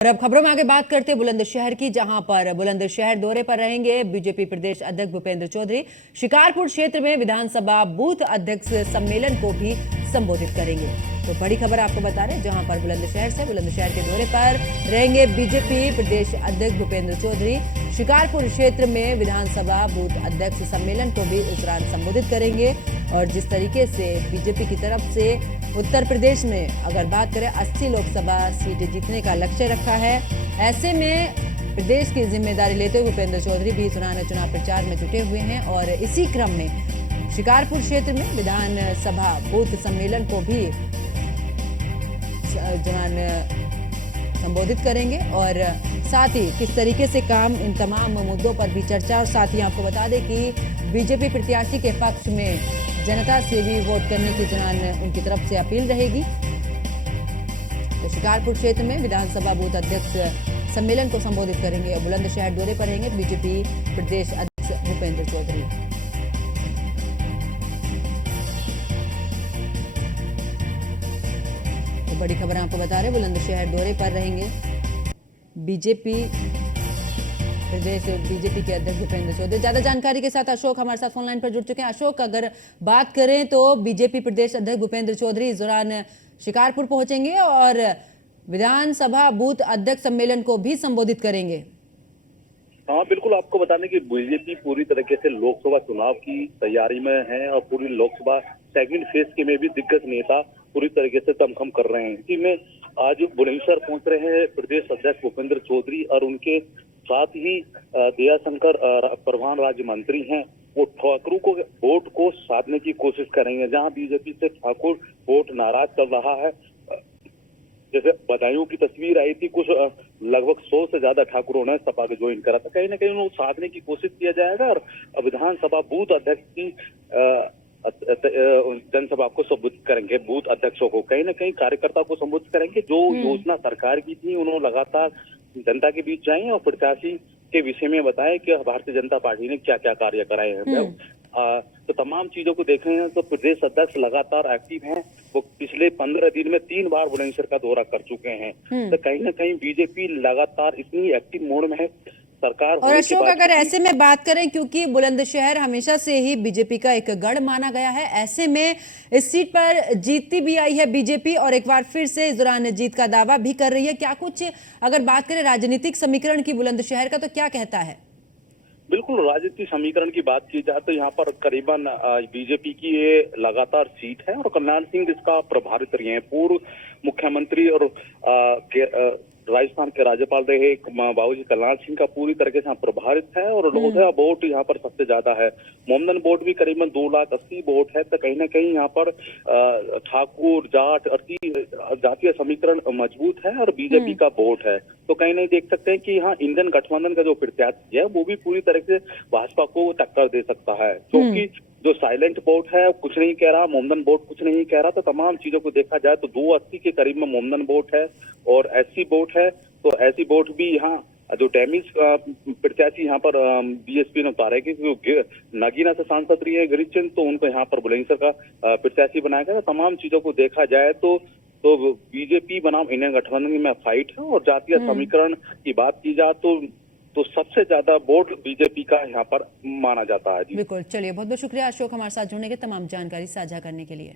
और अब खबरों में आगे बात करते हैं बुलंदशहर की, जहां पर बुलंदशहर दौरे पर रहेंगे बीजेपी प्रदेश अध्यक्ष भूपेंद्र चौधरी। शिकारपुर क्षेत्र में विधानसभा बूथ अध्यक्ष सम्मेलन को भी संबोधित करेंगे। तो बड़ी खबर आपको बता रहे हैं, जहां पर बुलंदशहर के दौरे पर रहेंगे बीजेपी प्रदेश अध्यक्ष भूपेंद्र चौधरी। शिकारपुर क्षेत्र में विधानसभा बूथ अध्यक्ष सम्मेलन को भी उस दौरान संबोधित करेंगे। और जिस तरीके से बीजेपी की तरफ से उत्तर प्रदेश में अगर बात करें 80 लोकसभा सीटें जीतने का लक्ष्य रखा है, ऐसे में प्रदेश की जिम्मेदारी लेते हुए भूपेंद्र चौधरी भी इस दौरान चुनाव प्रचार में जुटे हुए हैं। और इसी क्रम में शिकारपुर क्षेत्र में विधानसभा बूथ सम्मेलन को भी संबोधित करेंगे। और साथ ही किस तरीके से काम, इन तमाम मुद्दों पर भी चर्चा। और साथ ही आपको बता दें कि बीजेपी प्रत्याशी के पक्ष में जनता से भी वोट करने की उनकी तरफ से अपील रहेगी। तो शिकारपुर क्षेत्र में विधानसभा बूथ अध्यक्ष सम्मेलन को संबोधित करेंगे और बुलंदशहर दौरे पर रहेंगे बीजेपी प्रदेश अध्यक्ष भूपेंद्र चौधरी। तो बड़ी खबर आपको बता रहे, बुलंदशहर दौरे पर रहेंगे बीजेपी के अध्यक्ष भूपेंद्र चौधरी। ज्यादा जानकारी के साथ अशोक हमारे साथ फोन लाइन पर जुड़ चुके हैं। अशोक, अगर बात करें तो बीजेपी प्रदेश अध्यक्ष भूपेंद्र चौधरी इस दौरान शिकारपुर पहुंचेंगे और विधानसभा बूथ अध्यक्ष सम्मेलन को भी संबोधित करेंगे। हाँ बिल्कुल, आपको बताने की बीजेपी पूरी तरीके से लोकसभा चुनाव की तैयारी में है और पूरी लोकसभा सेकंड फेज के में भी दिग्गज नेता पूरी तरीके से दमखम कर रहे हैं। इसी में आज बुलंदशहर पहुंच रहे हैं प्रदेश अध्यक्ष भूपेंद्र चौधरी और उनके साथ ही दयाशंकर प्रधान राज्य मंत्री हैं। वो ठाकुर को वोट को साधने की कोशिश करेंगे। जहां बीजेपी से ठाकुर वोट नाराज चल रहा है, जैसे बदायूं की तस्वीर आई थी, कुछ लगभग 100 से ज्यादा ठाकुरों ने सपा के ज्वाइन करा था। कहीं ना कहीं उनको साधने की कोशिश किया जाएगा और विधानसभा बूथ अध्यक्ष की जनसभा को संबोधित करेंगे। बूथ अध्यक्षों को कहीं ना कहीं कार्यकर्ता को संबोधित करेंगे। जो योजना सरकार की थी उन्होंने लगातार जनता के बीच जाए और प्रत्याशी के विषय में बताएं कि भारतीय जनता पार्टी ने क्या क्या कार्य कराए हैं। तो तमाम चीजों को देख रहे हैं तो प्रदेश अध्यक्ष लगातार एक्टिव हैं। वो पिछले 15 दिन में 3 बार बुलंदशहर का दौरा कर चुके हैं। तो कहीं ना कहीं बीजेपी लगातार इतनी एक्टिव मोड में है सरकार। और अशोक, अगर ऐसे में बात करें, क्योंकि बुलंदशहर हमेशा से ही बीजेपी का एक गढ़ माना गया है, ऐसे में इस सीट पर जीतती भी आई है बीजेपी और एक बार फिर से इस दौरान जीत का दावा भी कर रही है। क्या कुछ अगर बात करें राजनीतिक समीकरण की बुलंदशहर का, तो क्या कहता है? बिल्कुल, राजनीतिक समीकरण की बात की जाए तो यहाँ पर करीबन बीजेपी की ये लगातार सीट है और कल्याण सिंह इसका प्रभारित रहे हैं। पूर्व मुख्यमंत्री और राजस्थान के राज्यपाल रहे बाबूजी कल्याण सिंह का पूरी तरीके से प्रभावित है और लोधिया वोट यहाँ पर सबसे ज्यादा है। मोमदन वोट भी करीबन 2,80,000 वोट है। तो कहीं ना कहीं यहाँ पर ठाकुर जाट जातीय समीकरण मजबूत है और बीजेपी का वोट है। तो कहीं नहीं देख सकते हैं कि यहाँ इंडियन गठबंधन का जो प्रत्याशी है वो भी पूरी तरह से भाजपा को टक्कर दे सकता है, क्योंकि जो साइलेंट वोट है कुछ नहीं कह रहा, मोमदन वोट कुछ नहीं कह रहा। तो तमाम चीजों को देखा जाए तो 280 के करीब में मोमदन वोट है और एससी वोट है। तो एससी वोट भी यहाँ जो डैमेज प्रत्याशी यहाँ पर बीएसपी ने उतारे क्योंकि नगीना से सांसद रही है गिरिचंद, तो उनको यहाँ पर बुलंदशहर का प्रत्याशी बनाया गया। तमाम चीजों को देखा जाए तो बीजेपी बनाम इंडियन गठबंधन में फाइट है। और जातीय समीकरण की बात की जाए तो सबसे ज्यादा वोट बीजेपी का यहाँ पर माना जाता है। बिल्कुल, चलिए बहुत बहुत शुक्रिया अशोक हमारे साथ जुड़ने के, तमाम जानकारी साझा करने के लिए।